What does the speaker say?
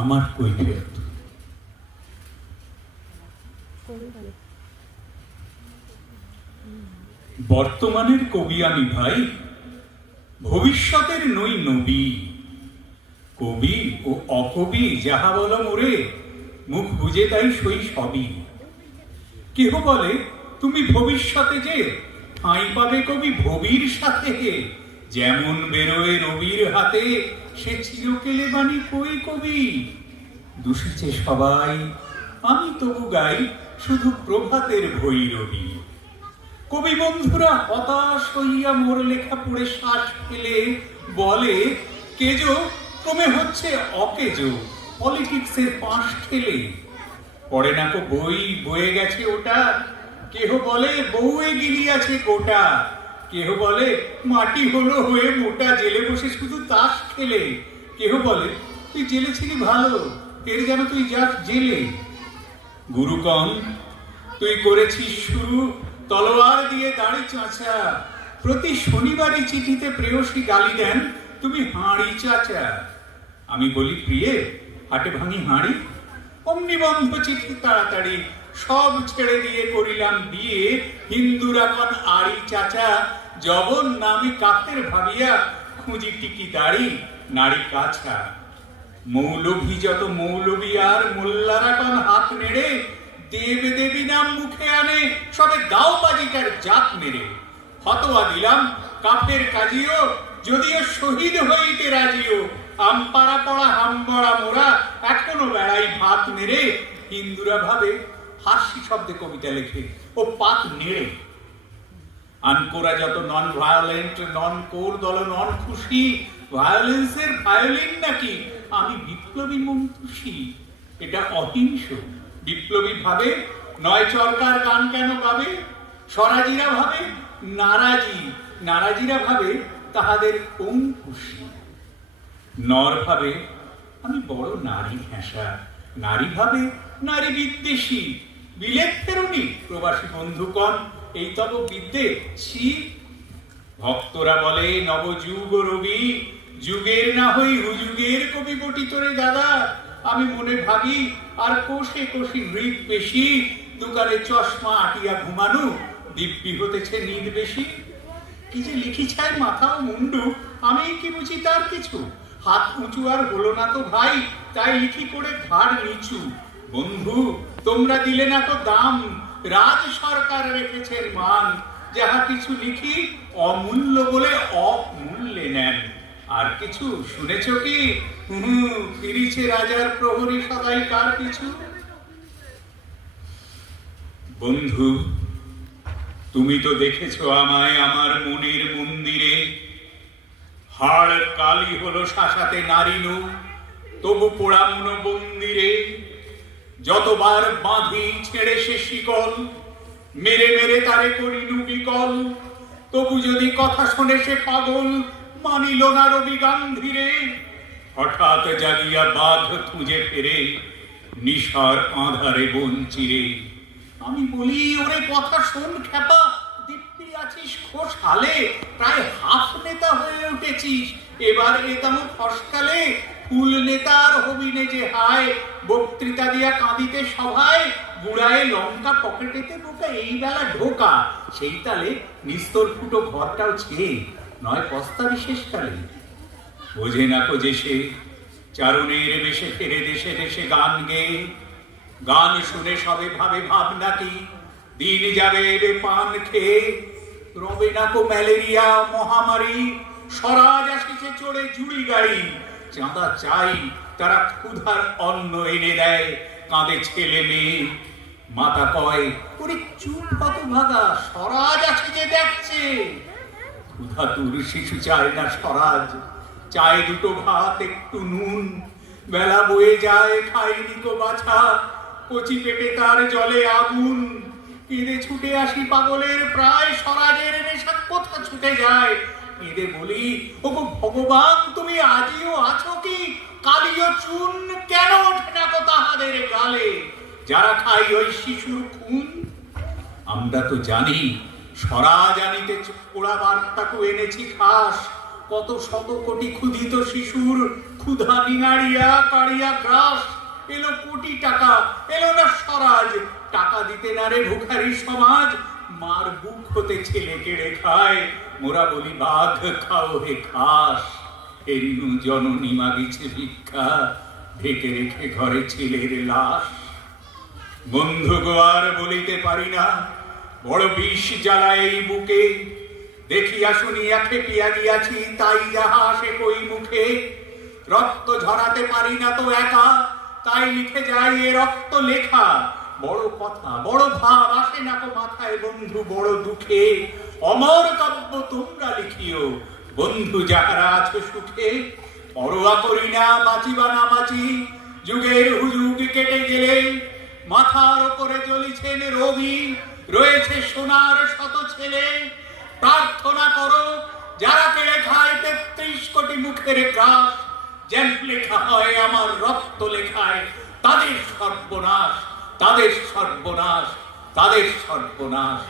আমার কৈফিয়ত। বর্তমানের কবি আমি ভাই, ভবিষ্যতের নই নবী। কবি ও অকবি যাহা বল মোরে, মুখ বুঝে তাই সই সবই। কেহ বলে তুমি ভবিষ্যতে যে ঠাঁই পাবে কবি ভবির সাথে, যেমন বেরোয় রবির হাতে সে চিরকেলে বাণী কই কবি। দূষিছে সবাই, আমি তবু গাই শুধু প্রভাতের ভৈরবী। কবি বন্ধুরা হতাশ হইয়া মোর লেখা পড়ে শ্বাস ফেলে বলে, কেজো ক্রমে হচ্ছে অকেজো, পলিটিক্সের পাশ ঠেলে। পড়ে না কো বই, বয়ে গেছে ওটা। কেহ বলে বউয়ে গিলিয়াছে গোটা। কেহ বলে মাটি হলো হয়ে মোটা, জেলে বসে শুধু তাস খেলে। কেহ বলে তুই জেলে ছিলি ভালো, এর যেন তুই যাস জেলে। গুরুকণ তুই করেছিস শুরু তলোয়ার দিয়ে দাড়ি চাঁচা। প্রতি শনিবারই চিঠিতে প্রেয়সী গালি দেন তুমি হাঁড়ি চাচা। আমি বলি প্রিয়ে হাটে ভাঙি হাঁড়ি, অমনি বন্ধ চিঠি তাড়াতাড়ি। সব ছেড়ে দিয়ে করিলাম বিয়ে, হিন্দুরা কন আড়ি চাচা। জবন নামি কাকের ভাবিয়া খুঁজি টিকি দাড়ি নারী কাছা। মৌলভী যত মৌলভী আর মোল্লারা কন হাত নেড়ে, দেব দেবী নাম মুখে আনে সবে দাও বাজিটার জাত মেরে। ফতোয়া দিলাম কাফের কাজিও, যদিও শহীদ হইতে রাজিও। আমপাড়া পড়া হামবড়া মোরা এখনো বেড়াই ভাত মেরে। হিন্দুরা ভাবে হাসি শব্দে কবিতা লেখে ও পাত নেড়ে। আনকোরা যত নন ভায়োলেন্ট, নন কোর দল নন খুশি। ভায়োলেন্সের ভায়োলিন নাকি, আমি বিপ্লবী মন্তুষী। এটা অহিংস। বিপ্লবী ভাবে নয় চরকার গান কেন গাবে। স্বরাজীরা ভাবে নারাজি, নারাজিরা ভাবে তাহাদের অঙ্কুশী। নর ভাবে আমি বড় নারী ঘেঁষা, নারী ভাবে নারী বিদ্বেষী। বিলেত ফেরুনি প্রবাসী বন্ধুগণ এই তব বিদ্যে ছি। ভক্তরা বলে নবযুগ রবি, যুগের না হই হুযুগের কবি বটিতরে দাদা। আমি মনে ভাবি আর কোষে কোষি হৃদ বেশি। দুকালে চশমা আটিয়া ঘুমানো, দিব্যি হতেছে নিদ বেশি। কি যে লিখি ছাই মাথা ও মুন্ডু, আমি কি বুঝি তার কিছু। হাত উঁচু আর হলো না তো ভাই, তাই লিখি করে ঘাড় নিচু। বন্ধু তোমরা দিলে না তো দাম, রাজ সরকার রেখেছেন মান। যাহা কিছু লিখি অমূল্য বলে অমূল্যে নেন। আর কিছু শুনেছ কি, ফিরিছে রাজার প্রহরী সদাই কার কিছু। বন্ধু তুমি তো দেখেছো আমায় আমার মনের মন্দিরে। হাড় কালি হলো শাসাতে নারিনু, তবু পোড়া মন বন্দিরে। যতবার বাঁধি ছেড়ে সে শিকল, মেরে মেরে তারে করিনু বিকল। তবু যদি কথা শোনে সে পাগল, মানিল না রবি গান্ধীরে। হঠাৎ জাগিয়া বাঁধ খুঁজে ফেরে, নিশার আঁধারে বঞ্চিরে। আমি বলি ওরে কথা শোন খেপা, দিব্যি আছিস খোশহালে। প্রায় হাফ নেতা হয়ে উঠেছিস, এবার এতামো ফসকালে। ফুল নেতার হবিনে যে হায়, বক্তৃতা দিয়া কাঁদিতে সভায়। বুড়ায় লঙ্কা পকেটেতে বোকা এই বেলা ঢোকা। সেই তালে নিস্তর ফুটো ঘরটাও ছেয়ে নয় পস্তা বিশেষকালে। বোঝে না কো যে সে চারণের বেশে ফেরে দেশে দেশে গান গেয়ে। গান শুনে সবে ভাবে ভাবনা কি, দিন যাবে এবে পান খেয়ে। রবে না কো ম্যালেরিয়া মহামারী, স্বরাজ আসিছে চড়ে জুড়ি গাড়ি। চাঁদা চাই তারা ক্ষুধার অন্ন এনে দেয়, কাঁদে ছেলে মেয়ে। মাতা কয় ওরে চুপ হতভাগা, স্বরাজ আছে যে দেখছে। ক্ষুধাতুর শিশু চায় না স্বরাজ, চায় দুটো ভাত একটু নুন। বেলা বয়ে যায় খাইনি কো বাছা, কচি পেটে তার জলে আগুন। কেঁদে ছুটে আসি পাগলের প্রায়, স্বরাজের নেশা কোথা ছুটে যায়। কেঁদে বলি ওগো ভগবান তুমি আজিও আছো কি, কালিও চুন কেন ওঠে না কো তাহাদের গালে। যারা খাই ওই শিশুর খুন। আমরা তো জানি স্বরাজ আনিতে পোড়া বার্তাকে এনেছি খাস। কত শত কোটি ক্ষুধিত শিশুর ক্ষুধা নিঙাড়িয়া কাড়িয়া গ্রাস, এলো কোটি টাকা, এলো না স্বরাজ, টাকা দিতে না রে ভিখারি সমাজ, মার বুক হতে ছেলে কেড়ে খায়, মোরা বলি বাঘ খাও হে খাস। এরিনু জননী মাগিছে ভিক্ষা, ঢেকে রেখে ঘরে ছেলের লাশ। বন্ধু গো আর বলিতে পারি না, বড় বিষ জ্বালায় এই বুকে, দেখিয়া শুনিয়া খেপিয়া গিয়াছি, তাই যাহা আসে কই মুখে। রক্ত ঝরাতে পারি না তো একা, তাই লিখে যাই এ রক্ত লেখা। বড় কথা বড় ভাব আসে না কো মাথায় বন্ধু বড় দুঃখে, অমর কাব্য তোমরা লিখিও বন্ধু যাহারা আছো সুখে। পরোয়া করি না বাঁচি বা না বাঁচি, যুগের হুজুগ কেটে গেলে, মাথার ওপরে জ্বলিছেন রবি, রয়েছে সোনার শত ছেলে। প্রার্থনা করো যারা কেড়ে খায় ৩৩ কোটি মুখের গ্রাস, যেন লেখা হয় আমার রক্ত লেখায়, তাদের সর্বনাশ, তাদের সর্বনাশ, তাদের সর্বনাশ।